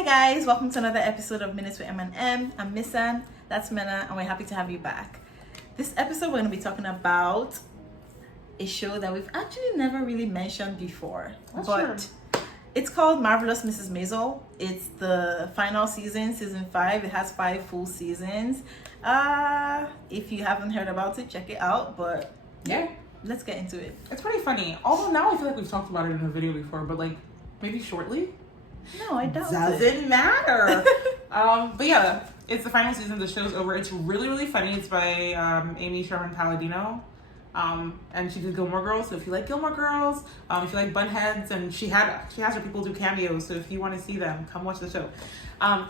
Hi guys, welcome to another episode of Minutes with M&M. I'm Missa, that's Mena, and we're happy to have you back. This episode we're going to be talking about a show that we've actually never really mentioned before. It's called Marvelous Mrs Maisel. It's the final season, season 5. It has 5 full seasons. If you haven't heard about it, check it out. But yeah, let's get into it. It's pretty funny. Although now I feel like we've talked about it in a video before, but like maybe shortly. No, I doubt Doesn't matter. But yeah, it's the final season. The show's over. It's really, really funny. It's by Amy Sherman Palladino. And she did Gilmore Girls. So if you like Gilmore Girls, if you like Bunheads, and she has her people do cameos. So if you want to see them, come watch the show.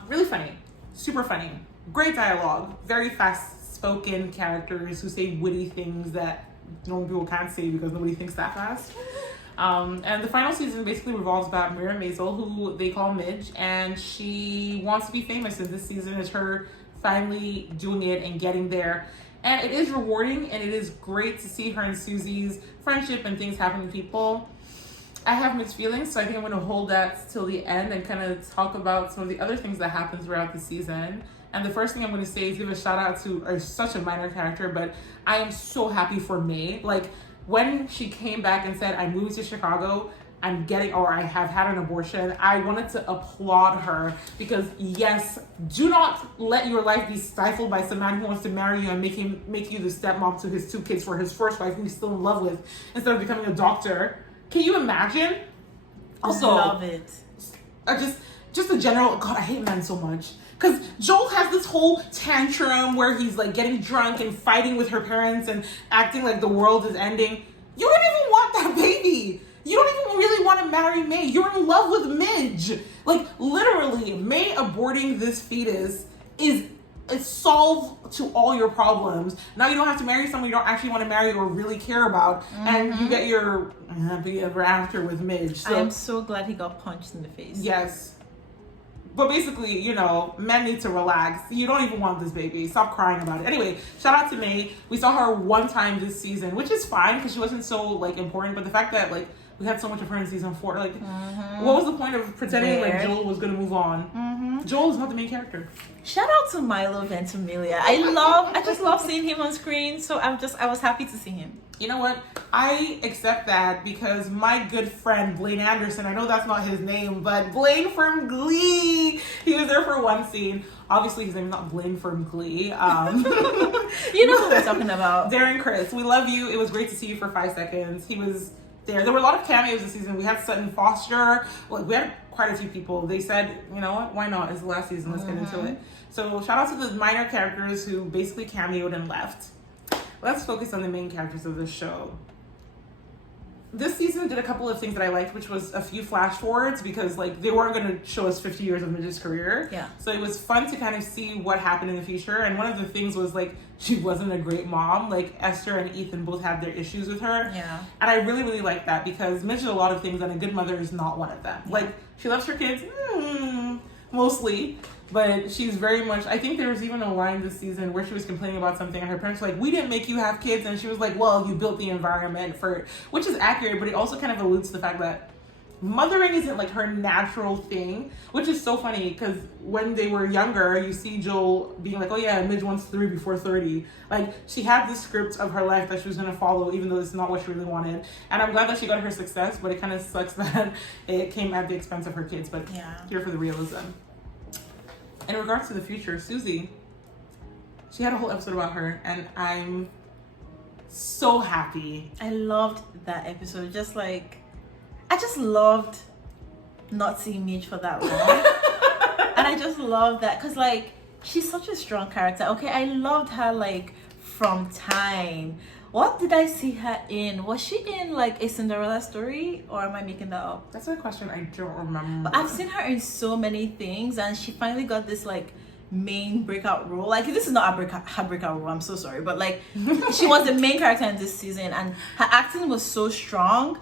Really funny, super funny, great dialogue, very fast spoken characters who say witty things that normal people can't say because nobody thinks that fast. And the final season basically revolves about Mira Maisel, who they call Midge, and she wants to be famous, and this season is her finally doing it and getting there. And it is rewarding, and it is great to see her and Susie's friendship and things happen to people. I have mixed feelings, so I think I'm going to hold that till the end and kind of talk about some of the other things that happen throughout the season. And the first thing I'm going to say is give a shout out to such a minor character, but I am so happy for May. Like, when she came back and said, I moved to Chicago, I have had an abortion, I wanted to applaud her because yes, do not let your life be stifled by some man who wants to marry you and make you the stepmom to his 2 kids for his first wife who he's still in love with instead of becoming a doctor. Can you imagine? Also, love it. Just a general, God, I hate men so much. Because Joel has this whole tantrum where he's like getting drunk and fighting with her parents and acting like the world is ending. You don't even want that baby. You don't even really want to marry May. You're in love with Midge. Like, literally, May aborting this fetus is a solve to all your problems. Now you don't have to marry someone you don't actually want to marry or really care about. Mm-hmm. And you get your happy ever after with Midge. So, I am so glad he got punched in the face. Yes. But basically, men need to relax. You don't even want this baby. Stop crying about it. Anyway, shout out to May. We saw her one time this season, which is fine because she wasn't so like important. But the fact that like we had so much of her in season 4, like, what was the point of pretending like Joel was gonna move on? Mm-hmm. Joel is not the main character. Shout out to Milo Ventimiglia. I just love seeing him on screen. So I was happy to see him. You know what? I accept that because my good friend Blaine Anderson, I know that's not his name, but Blaine from Glee, he was there for one scene. Obviously, his name is not Blaine from Glee. You know who we're talking about. Darren Criss, we love you. It was great to see you for 5 seconds. He was there. There were a lot of cameos this season. We had Sutton Foster. We had quite a few people. They said, you know what? Why not? It's the last season. Let's get into it. So shout out to the minor characters who basically cameoed and left. Let's focus on the main characters of this show. This season did a couple of things that I liked, which was a few flash forwards because like they weren't going to show us 50 years of Midge's career. Yeah. So it was fun to kind of see what happened in the future. And one of the things was like she wasn't a great mom. Like Esther and Ethan both had their issues with her. Yeah. And I really, really liked that because Midge did a lot of things and a good mother is not one of them. Yeah. Like she loves her kids, mostly. But she's very much, I think there was even a line this season where she was complaining about something and her parents were like, we didn't make you have kids. And she was like, well, you built the environment for it, which is accurate, but it also kind of alludes to the fact that mothering isn't like her natural thing, which is so funny because when they were younger, you see Joel being like, oh yeah, Midge wants 3 before 30. Like she had this script of her life that she was going to follow, even though it's not what she really wanted. And I'm glad that she got her success, but it kind of sucks that it came at the expense of her kids, but yeah, here for the realism. In regards to the future, Susie, she had a whole episode about her, and I'm so happy. I loved that episode. I just loved not seeing Midge for that long. And I just love that, because, like, she's such a strong character. Okay, I loved her, like, from Time. What did I see her in? Was she in like a Cinderella story, or am I making that up? That's a question I don't remember. But I've seen her in so many things, and she finally got this like main breakout role. Like this is not her breakout role. I'm so sorry, but like she was the main character in this season, and her acting was so strong.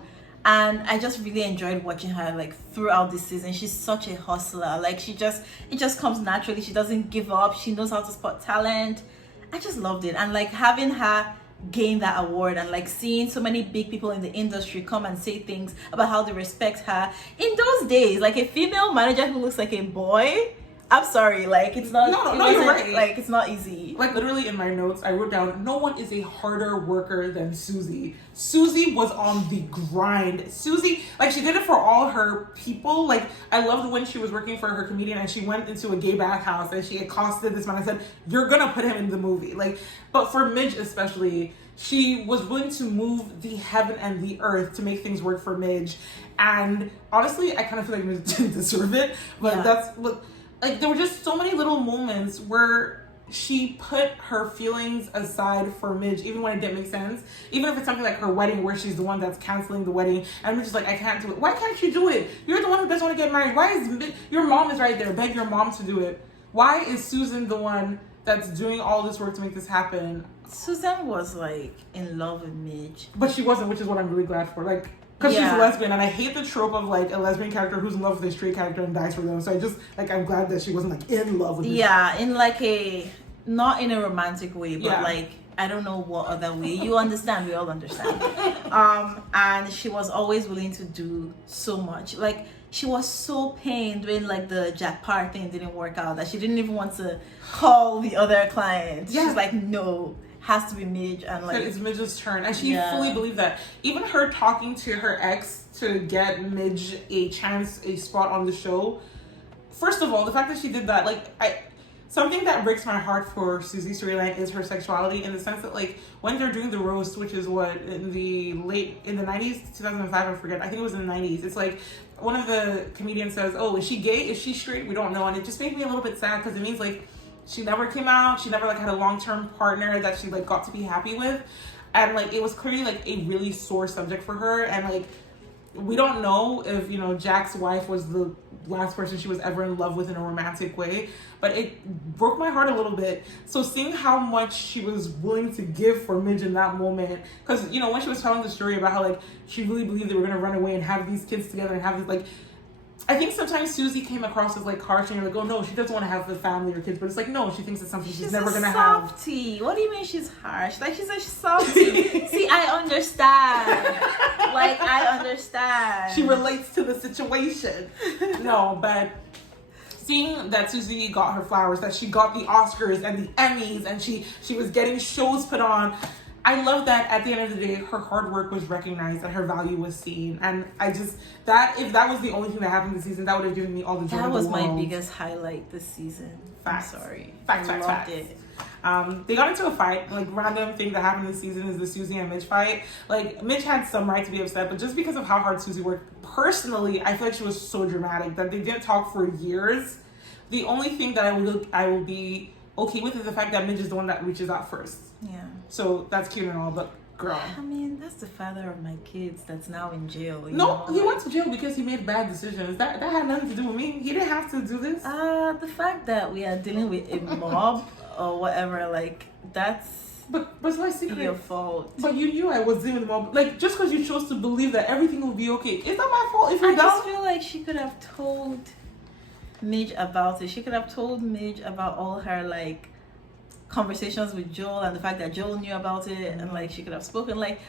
And I just really enjoyed watching her like throughout this season. She's such a hustler. Like it just comes naturally. She doesn't give up. She knows how to spot talent. I just loved it, and like having her gain that award, and like seeing so many big people in the industry come and say things about how they respect her. In those days, like a female manager who looks like a boy, I'm sorry, like it's not. No, you're right. Like it's not easy. Like literally in my notes, I wrote down, no one is a harder worker than Susie. Susie was on the grind. Susie, like she did it for all her people. Like I loved when she was working for her comedian and she went into a gay bathhouse and she accosted this man and said, "You're gonna put him in the movie." Like, but for Midge especially, she was willing to move the heaven and the earth to make things work for Midge. And honestly, I kind of feel like Midge didn't deserve it, but that's look. Like, there were just so many little moments where she put her feelings aside for Midge, even when it didn't make sense. Even if it's something like her wedding, where she's the one that's canceling the wedding, and Midge is like, "I can't do it." Why can't you do it? You're the one who doesn't want to get married. Why is your mom is right there? Beg your mom to do it. Why is Susan the one that's doing all this work to make this happen? Susan was like in love with Midge, but she wasn't, which is what I'm really glad for. Like, because she's a lesbian, and I hate the trope of like a lesbian character who's in love with a straight character and dies for them. So I just like, I'm glad that she wasn't like in love with him. Yeah, in like a, not in a romantic way, but like I don't know what other way. You understand, we all understand. And she was always willing to do so much. Like she was so pained when like the Jack Parr thing didn't work out that she didn't even want to call the other client. She's like, no, has to be Midge, and like it's Midge's turn, and she fully believed that. Even her talking to her ex to get Midge a spot on the show. First of all, the fact that she did that, like something that breaks my heart for Susie's storyline is her sexuality, in the sense that like when they're doing the roast, which is what in the 90s, 2005, I forget. I think it was in the 90s. It's like one of the comedians says, "Oh, is she gay? Is she straight? We don't know," and it just made me a little bit sad because it means like she never came out. She never like had a long-term partner that she like got to be happy with. And like it was clearly like a really sore subject for her. And like we don't know if, you know, Jack's wife was the last person she was ever in love with in a romantic way. But it broke my heart a little bit. So seeing how much she was willing to give for Midge in that moment, because, you know, when she was telling the story about how like she really believed they were gonna run away and have these kids together and have this like, I think sometimes Susie came across as like harsh, and you're like, oh no, she doesn't want to have the family or kids, but it's like, no, she thinks it's something she's never gonna have. Softie. What do you mean she's harsh? Like she's a softie. See, I understand. Like I understand. She relates to the situation. No, but seeing that Susie got her flowers, that she got the Oscars and the Emmys, and she was getting shows put on. I love that at the end of the day, her hard work was recognized and her value was seen. And I just, if that was the only thing that happened this season, that would have given me all the joy in the world. That was my biggest highlight this season. Facts. I'm sorry. Facts. It. They got into a fight. Like, random thing that happened this season is the Susie and Midge fight. Like, Midge had some right to be upset, but just because of how hard Susie worked, personally, I feel like she was so dramatic that they didn't talk for years. The only thing that I will be okay with is the fact that Midge is the one that reaches out first. Yeah. So that's cute and all, but girl. I mean, that's the father of my kids that's now in jail. He went to jail because he made bad decisions. That had nothing to do with me. He didn't have to do this. The fact that we are dealing with a mob or whatever, like that's but it's my secret. Your fault. But you knew I was dealing with the mob. Like, just because you chose to believe that everything will be okay, it's not my fault if you're down. I just feel like she could have told Midge about it. She could have told Midge about all her like conversations with Joel and the fact that Joel knew about it, and like she could have spoken. Like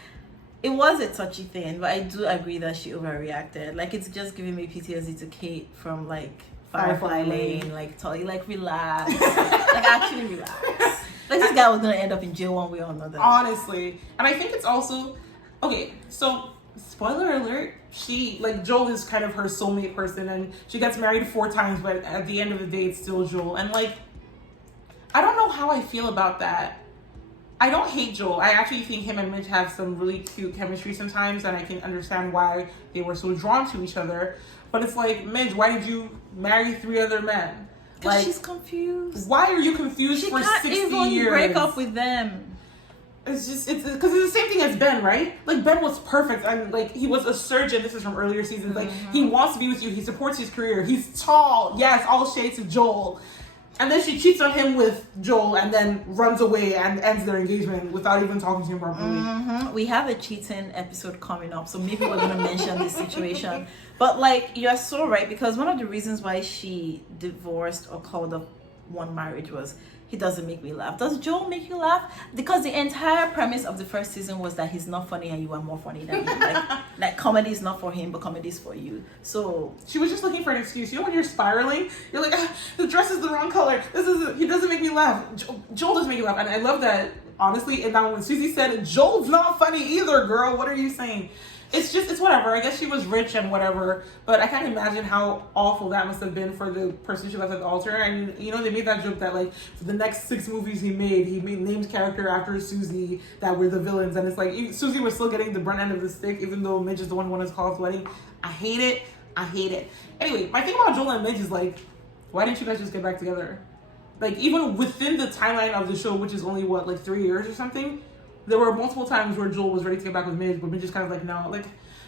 it was a touchy thing, but I do agree that she overreacted. Like it's just giving me PTSD to Kate from like Firefly Lane. Like Tully, like relax. Like actually relax. Like this guy was gonna end up in jail one way or another. Honestly. And I think it's also okay, so spoiler alert, Joel is kind of her soulmate person, and she gets married 4 times, but at the end of the day it's still Joel. And like I don't know how I feel about that. I don't hate Joel. I actually think him and Midge have some really cute chemistry sometimes, and I can understand why they were so drawn to each other. But it's like, Midge, why did you marry 3 other men? Because like, she's confused. Why are you confused for 60 years? She can't even break up with them. It's because it's the same thing as Ben, right? Like Ben was perfect, and like he was a surgeon. This is from earlier seasons. Like he wants to be with you. He supports his career. He's tall. Yes, all shades of Joel. And then she cheats on him with Joel and then runs away and ends their engagement without even talking to him properly. We have a cheating episode coming up, so maybe we're going to mention this situation. But like, you're so right, because one of the reasons why she divorced or called up one marriage was, he doesn't make me laugh. Does Joel make you laugh? Because the entire premise of the first season was that he's not funny and you are more funny than him. Like comedy is not for him, but comedy is for you. So she was just looking for an excuse. You know when you're spiraling, you're like, the dress is the wrong color. He doesn't make me laugh. Joel doesn't make you laugh, and I love that. Honestly, and now when Susie said Joel's not funny either, girl, what are you saying? It's whatever. I guess she was rich and whatever, but I can't imagine how awful that must have been for the person she left at the altar. And you know, they made that joke that like for the next 6 movies he made named character after Susie that were the villains, and it's like Susie was still getting the brunt end of the stick, even though Midge is the one who wanted to call his wedding. I hate it. Anyway, my thing about Joel and Midge is like, why didn't you guys just get back together? Like even within the timeline of the show, which is only what, like 3 years or something. There were multiple times where Joel was ready to get back with Midge, but Midge is kind of like, no. Like,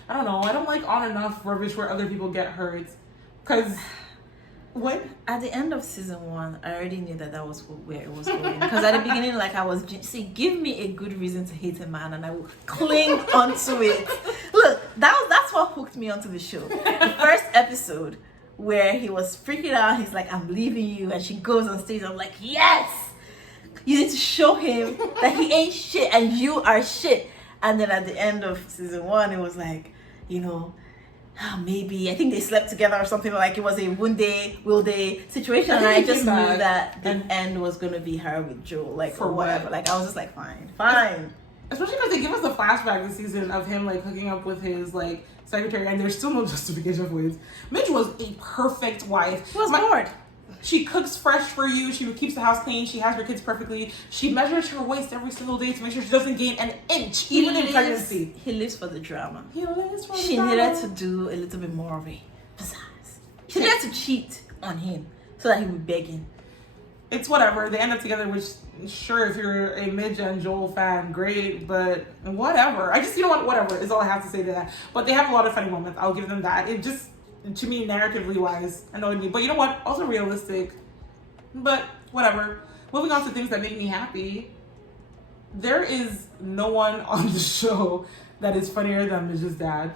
I don't know. I don't like on and off rubbish where other people get hurt. Because, what? At the end of season 1, I already knew that was where it was going. Because at the beginning, like, give me a good reason to hate a man and I will cling onto it. Look, that's what hooked me onto the show. The first episode where he was freaking out, he's like, I'm leaving you. And she goes on stage, I'm like, yes! You need to show him that he ain't shit and you are shit. And then at the end of season 1, it was like, maybe I think they slept together or something, like it was a one day, will day situation. And I just knew that the end was gonna be her with Joel, like for or whatever. What? Like I was just like, fine. Especially because they give us the flashback this season of him like hooking up with his like secretary, and there's still no justification for it. Midge was a perfect wife. He was bored. She cooks fresh for you. She keeps the house clean. She has her kids perfectly. She measures her waist every single day to make sure she doesn't gain an inch, even in pregnancy. He lives for the drama. She needed to do a little bit more of a pizzazz. She needed to cheat on him so that he would be begging. It's whatever. They end up together, which, sure, if you're a Midge and Joel fan, great, but whatever. Whatever is all I have to say to that. But they have a lot of funny moments. I'll give them that. It just, to me, narratively wise, annoyed me. But you know what? Also realistic. But whatever. Moving on to things that make me happy. There is no one on the show that is funnier than Midge's dad.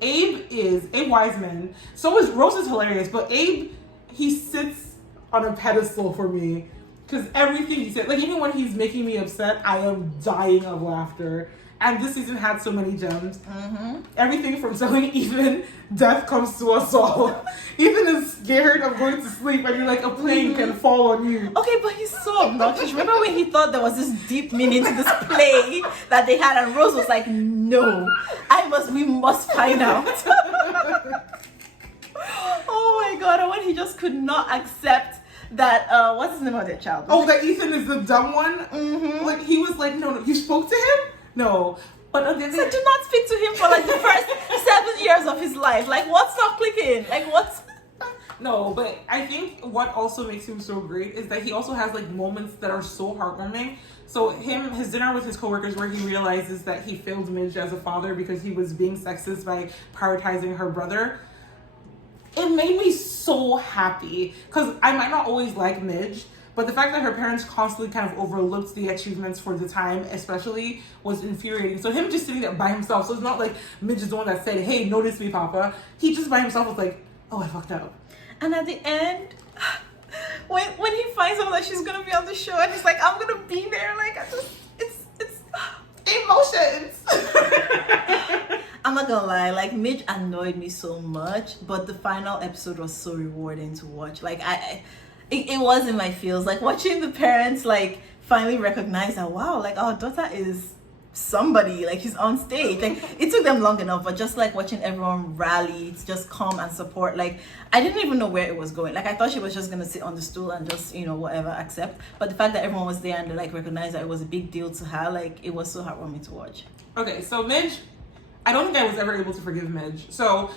Abe Weissman. So is Rose is hilarious, but Abe, he sits on a pedestal for me. Because everything he said, like even when he's making me upset, I am dying of laughter. And this season had so many gems. Mm-hmm. Everything from telling Ethan, death comes to us all. Ethan is scared of going to sleep and you're like, a plane can fall on you. Okay, but he's so obnoxious. Remember when he thought there was this deep meaning to this play that they had, and Rose was like, no, we must find out. Oh my God, and when he just could not accept that, what's his name of their child? Oh, that Ethan is the dumb one? Mm-hmm. Like, he was like, no, you spoke to him? No. But so do not speak to him for like the first 7 years of his life. Like, what's not clicking? Like, what's... No, but I think what also makes him so great is that he also has like moments that are so heartwarming. So his dinner with his coworkers where he realizes that he failed Midge as a father because he was being sexist by prioritizing her brother. It made me so happy because I might not always like Midge, but the fact that her parents constantly kind of overlooked the achievements for the time especially was infuriating. So him just sitting there by himself, so it's not like Midge is the one that said, hey, notice me, Papa. He just by himself was like, oh, I fucked up. And at the end, when he finds out that she's gonna be on the show and he's like, I'm gonna be there, like it's emotions. I'm not gonna lie, like Midge annoyed me so much, but the final episode was so rewarding to watch. Like it was in my feels, like watching the parents like finally recognize that, wow, like our daughter is somebody, like she's on stage. Like it took them long enough, but just like watching everyone rally to just come and support, like I didn't even know where it was going. Like I thought she was just gonna sit on the stool and just, whatever, accept. But the fact that everyone was there and they like recognized that it was a big deal to her, like it was so heartwarming to watch. Okay, so Midge, I don't think I was ever able to forgive Midge. So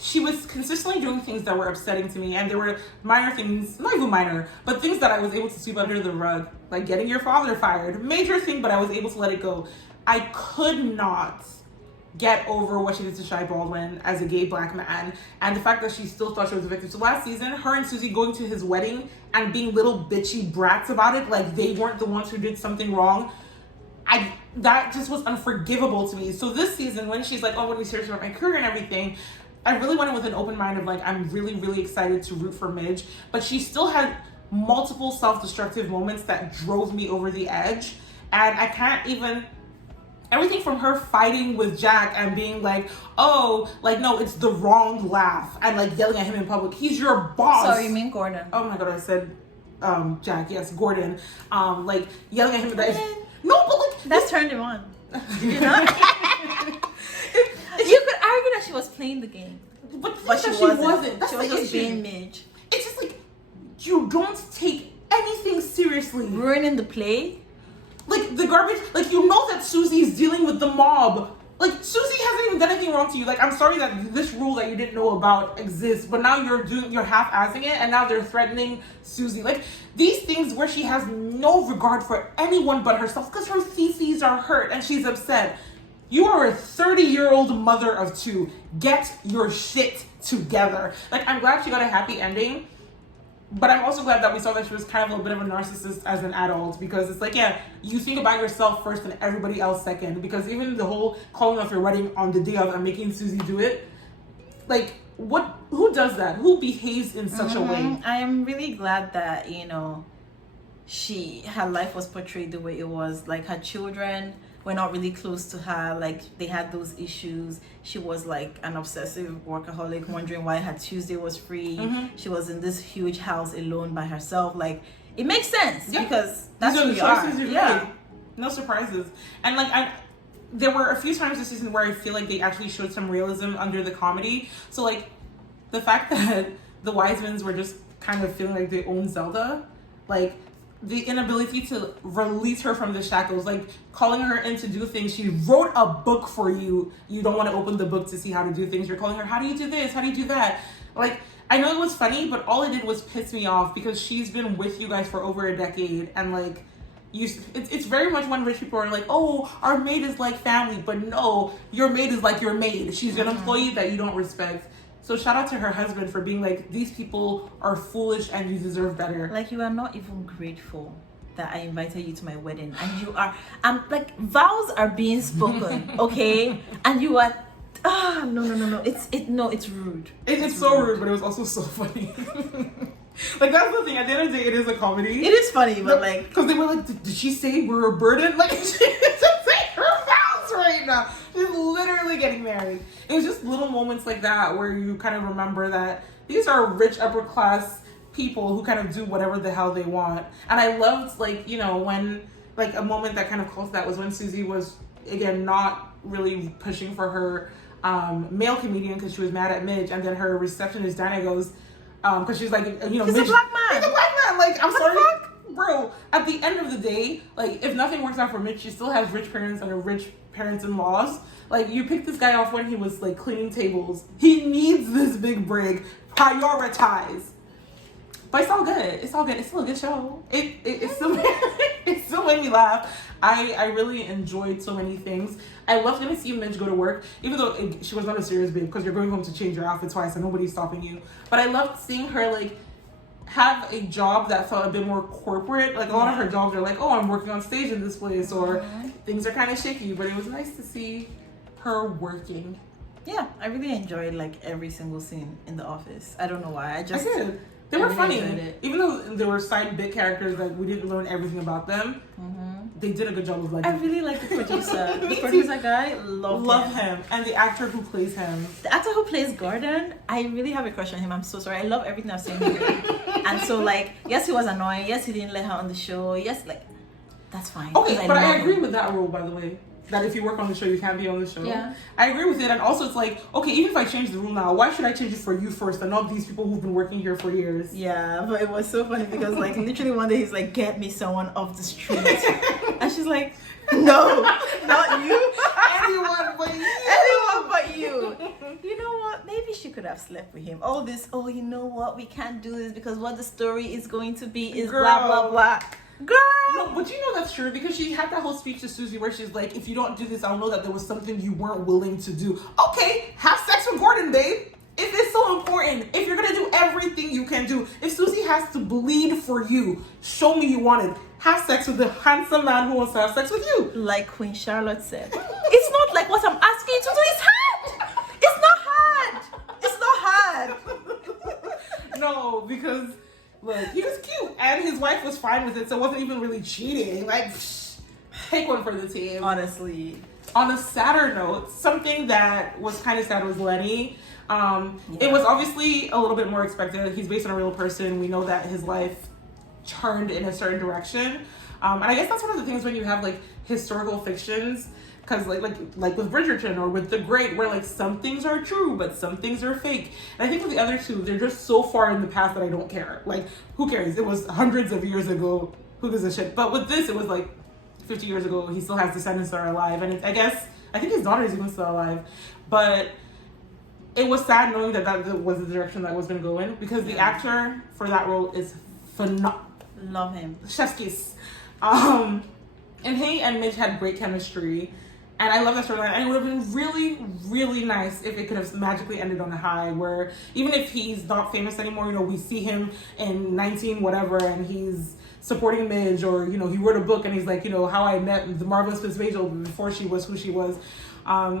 she was consistently doing things that were upsetting to me, and there were minor things, not even minor, but things that I was able to sweep under the rug, like getting your father fired. Major thing, but I was able to let it go. I could not get over what she did to Shy Baldwin as a gay black man, and the fact that she still thought she was a victim. So last season, her and Susie going to his wedding and being little bitchy brats about it, like they weren't the ones who did something wrong. That just was unforgivable to me. So this season, when she's like, oh, I'm going to be serious about my career and everything, I really went in with an open mind of like, I'm really, really excited to root for Midge, but she still had multiple self-destructive moments that drove me over the edge. And I can't even, everything from her fighting with Jack and being like, oh, like, no, it's the wrong laugh, and like yelling at him in public. He's your boss. Sorry, you mean Gordon. Oh my God, I said Jack, yes, Gordon. Like yelling at him. No, but like, that turned him on. You know? You could argue that she was playing the game. But she wasn't. That's she was the just issue. being Midge. It's just like, you don't take anything seriously. Ruining the play. Like, the garbage, like, you know that Susie's dealing with the mob. Like, Susie hasn't even done anything wrong to you. Like, I'm sorry that this rule that you didn't know about exists, but now you're half-assing it, and now they're threatening Susie. Like, these things where she has no regard for anyone but herself, because her feces are hurt, and she's upset. You are a 30-year-old mother of two. Get your shit together. Like, I'm glad she got a happy ending, but I'm also glad that we saw that she was kind of a bit of a narcissist as an adult, because it's like, yeah, you think about yourself first and everybody else second, because even the whole calling off your wedding on the day of and making Susie do it, like, who does that? Who behaves in such a way? I am really glad that, her life was portrayed the way it was. Like, her children were not really close to her. Like, they had those issues. She was like an obsessive workaholic, wondering why her Tuesday was free. She was in this huge house alone by herself. Like, it makes sense because that's who you are. Yeah, no surprises. And like, there were a few times this season where I feel like they actually showed some realism under the comedy. So like, the fact that the Weissmans were just kind of feeling like they own Zelda, like, the inability to release her from the shackles, like calling her in to do things. She wrote a book for you. You don't want to open the book to see how to do things. You're calling her, how do you do this? How do you do that? Like, I know it was funny, but all it did was piss me off, because she's been with you guys for over a decade, and like, it's very much when rich people are like, oh, our maid is like family, but no, your maid is like your maid. She's an employee that you don't respect. So shout out to her husband for being like, these people are foolish and you deserve better. Like, you are not even grateful that I invited you to my wedding, and you are, like, vows are being spoken, okay? And you are, no. It's rude. It's so rude, but it was also so funny. Like, that's the thing. At the end of the day, it is a comedy. It is funny, but like, because they were like, did she say we're a burden? Like, she doesn't say her vows right now. She's literally getting married. It was just little moments like that where you kind of remember that these are rich upper class people who kind of do whatever the hell they want. And I loved, like, when, like, a moment that kind of close to that was when Susie was, again, not really pushing for her male comedian because she was mad at Midge, and then her receptionist Dana goes, because she's like, he's Midge, a black man. He's a black man. Like, I'm sorry, fuck? bro. At the end of the day, like, if nothing works out for Midge, she still has rich parents and a rich parents-in-laws. Like, you picked this guy off when he was like cleaning tables. He needs this big break. Prioritize. But it's all good. It's all good. It's still a good show. It still made me laugh. I really enjoyed so many things. I loved going to see Midge go to work, even though she was not a serious babe, because you're going home to change your outfit twice and nobody's stopping you. But I loved seeing her, like, have a job that felt a bit more corporate. Like, a lot of her jobs are like, oh, I'm working on stage in this place, or things are kind of shaky. But it was nice to see her working. Yeah, I really enjoyed like every single scene in The Office. I don't know why. I did. They were funny. Even though there were side bit characters that we didn't learn everything about them, they did a good job of like. I really like the producer. The producer guy, love him. And the actor who plays him. The actor who plays Gordon, I really have a crush on him. I'm so sorry. I love everything I've seen him do. And so, like, yes, he was annoying. Yes, he didn't let her on the show. Yes, like, that's fine. Okay, but I agree with that rule, by the way. That if you work on the show, you can't be on the show. Yeah. I agree with it. And also, it's like, okay, even if I change the rule now, why should I change it for you first and not these people who've been working here for years? Yeah, but it was so funny because, like, literally one day he's like, get me someone off the street. And she's like, no, not you. Anyone but you. Anyone but you. You know what? Maybe she could have slept with him. All this, oh, you know what? We can't do this because what the story is going to be is blah, blah, blah. Girl! No, but you know that's true because she had that whole speech to Susie where she's like, if you don't do this, I'll know that there was something you weren't willing to do. Okay, have sex with Gordon, babe. If it's so important, if you're gonna do everything you can do, if Susie has to bleed for you, show me you want it. Have sex with the handsome man who wants to have sex with you. Like Queen Charlotte said, it's not like what I'm asking you to do is hard. It's not hard. No, because look, he was cute, and his wife was fine with it, so it wasn't even really cheating. Like, take one for the team. Honestly. On a sadder note, something that was kind of sad was Lenny. It was obviously a little bit more expected. He's based on a real person. We know that his life turned in a certain direction. And I guess that's one of the things when you have like historical fictions, because like with Bridgerton or with The Great, where like some things are true but some things are fake. And I think with the other two, they're just so far in the past that I don't care. Like, who cares? It was hundreds of years ago. Who gives a shit? But with this, it was like 50 years ago. He still has descendants that are alive, and I think his daughter is even still alive. But it was sad knowing that was the direction that was going to go in, because the actor for that role is phenomenal. Love him. Chef's kiss. And he and Midge had great chemistry, and I love that storyline. And it would have been really, really nice if it could have magically ended on a high, where even if he's not famous anymore, we see him in 19 whatever, and he's supporting Midge, or he wrote a book and he's like, how I met the Marvelous Mrs Maisel before she was who she was.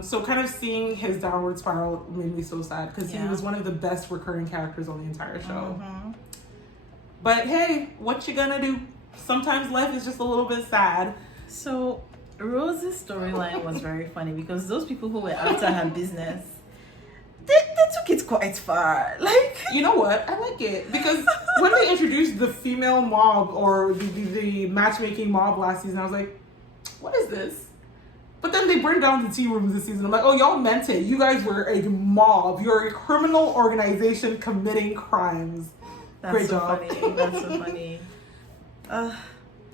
So kind of seeing his downward spiral made me so sad, because he was one of the best recurring characters on the entire show. Mm-hmm. But hey, what you gonna do? Sometimes life is just a little bit sad. So Rose's storyline was very funny, because those people who were after her business, they took it quite far. Like, you know what? I like it, because when they introduced the female mob, or the matchmaking mob last season, I was like, what is this? But then they burned down the tea rooms this season. I'm like, oh, y'all meant it. You guys were a mob. You're a criminal organization committing crimes. That's Great so job. funny. That's so funny.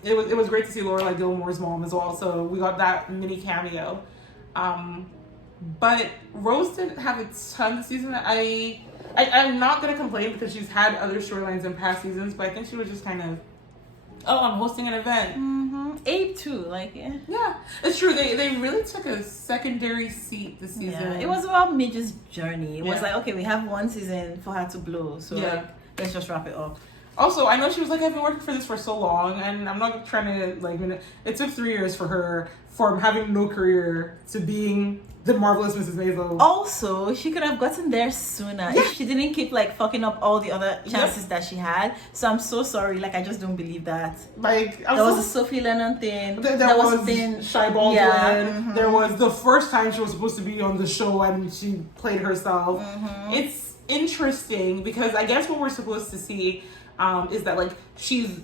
It was great to see Lorelai Gilmore's mom as well. So we got that mini cameo. But Rose didn't have a ton this season. I'm not gonna complain, because she's had other storylines in past seasons, but I think she was just kind of, I'm hosting an event. Mm-hmm. Abe too, Yeah, it's true. They really took a secondary seat this season. Yeah. It was about Midge's journey. It was like, okay, we have one season for her to blow, so let's just wrap it up. Also, I know she was like, I've been working for this for so long, and I'm not trying to it took 3 years for her, from having no career to being the Marvelous Mrs Maisel. Also, she could have gotten there sooner if she didn't keep fucking up all the other chances that she had. So I'm so sorry. I just don't believe that. There was a Sophie Lennon thing. There was a thing. Shy Baldwin. Yeah. Mm-hmm. There was the first time she was supposed to be on the show and she played herself. Mm-hmm. It's interesting, because I guess what we're supposed to see is that she's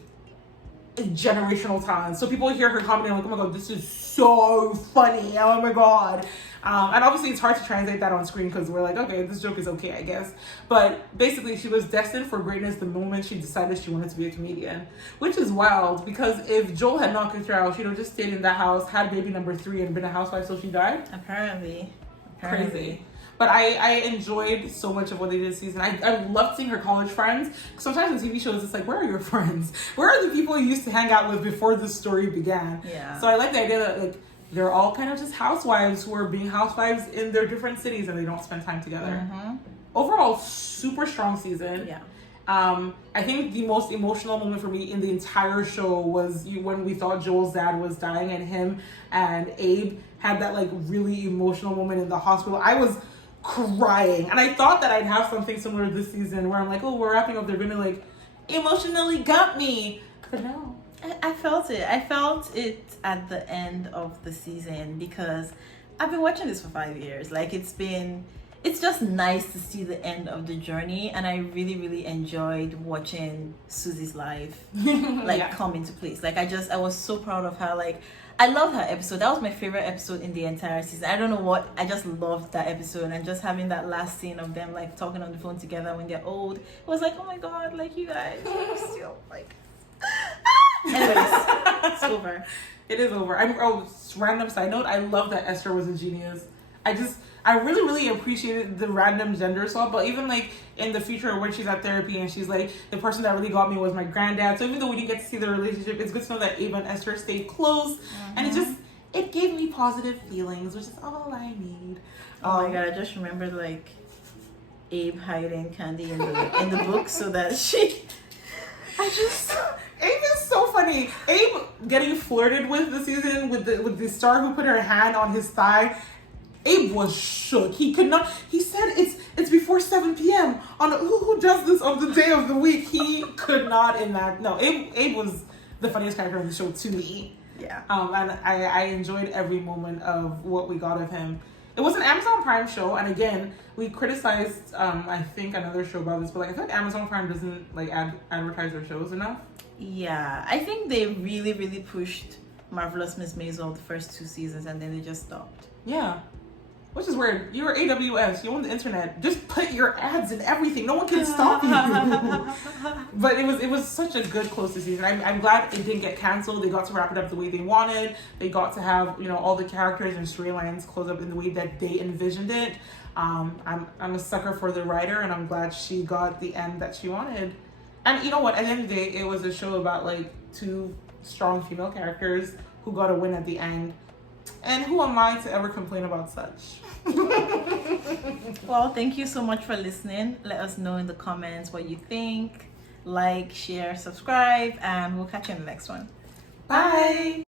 a generational talent. So people hear her comedy and oh my god, this is so funny. Oh my god. And obviously it's hard to translate that on screen, because we're like, okay, this joke is okay, I guess. But basically she was destined for greatness the moment she decided she wanted to be a comedian, which is wild, because if Joel had not kicked her out, she'd have just stayed in that house, had baby number 3, and been a housewife till she died. Apparently. Crazy. But I enjoyed so much of what they did this season. I loved seeing her college friends. Sometimes in TV shows, it's like, where are your friends? Where are the people you used to hang out with before this story began? Yeah. So I like the idea that they're all kind of just housewives who are being housewives in their different cities, and they don't spend time together. Mm-hmm. Overall, super strong season. Yeah. I think the most emotional moment for me in the entire show was when we thought Joel's dad was dying, and him and Abe had that really emotional moment in the hospital. I was crying, and I thought that I'd have something similar this season, where I'm like, oh, we're wrapping up, they're gonna emotionally gut me, but no. I felt it. I felt it at the end of the season, because I've been watching this for 5 years. It's just nice to see the end of the journey, and I really, really enjoyed watching Susie's life come into place. I was so proud of her. I love her episode. That was my favorite episode in the entire season. I don't know what, I just loved that episode, and just having that last scene of them talking on the phone together when they're old. It was oh my god, you guys are still anyways, it's over. It is over. Random side note, I love that Esther was a genius. I really, really appreciated the random gender swap, but even in the future when she's at therapy and she's the person that really got me was my granddad. So even though we didn't get to see the relationship, it's good to know that Abe and Esther stayed close. Mm-hmm. And it gave me positive feelings, which is all I need. Oh my god, I just remembered Abe hiding candy in the book so that Abe is so funny. Abe getting flirted with this season with the star who put her hand on his thigh. Abe was shook. He could not. He said it's before 7 p.m. on who does this on the day of the week. He could not in that. No, Abe was the funniest character in the show to me. Yeah. And I enjoyed every moment of what we got of him. It was an Amazon Prime show, and again, we criticized I think another show about this, but like I feel like Amazon Prime doesn't like advertise their shows enough. Yeah, I think they really, really pushed Marvelous Miss Maisel the first 2 seasons, and then they just stopped. Yeah. Which is weird. You're AWS. You own the internet. Just put your ads in everything. No one can stop you. But it was such a good close to season. I'm glad it didn't get canceled. They got to wrap it up the way they wanted. They got to have all the characters and storylines close up in the way that they envisioned it. I'm a sucker for the writer, and I'm glad she got the end that she wanted. And you know what? At the end of the day, it was a show about like 2 strong female characters who got a win at the end. And who am I to ever complain about such? Well, thank you so much for listening. Let us know in the comments what you think. Like, share, subscribe, and we'll catch you in the next one. Bye.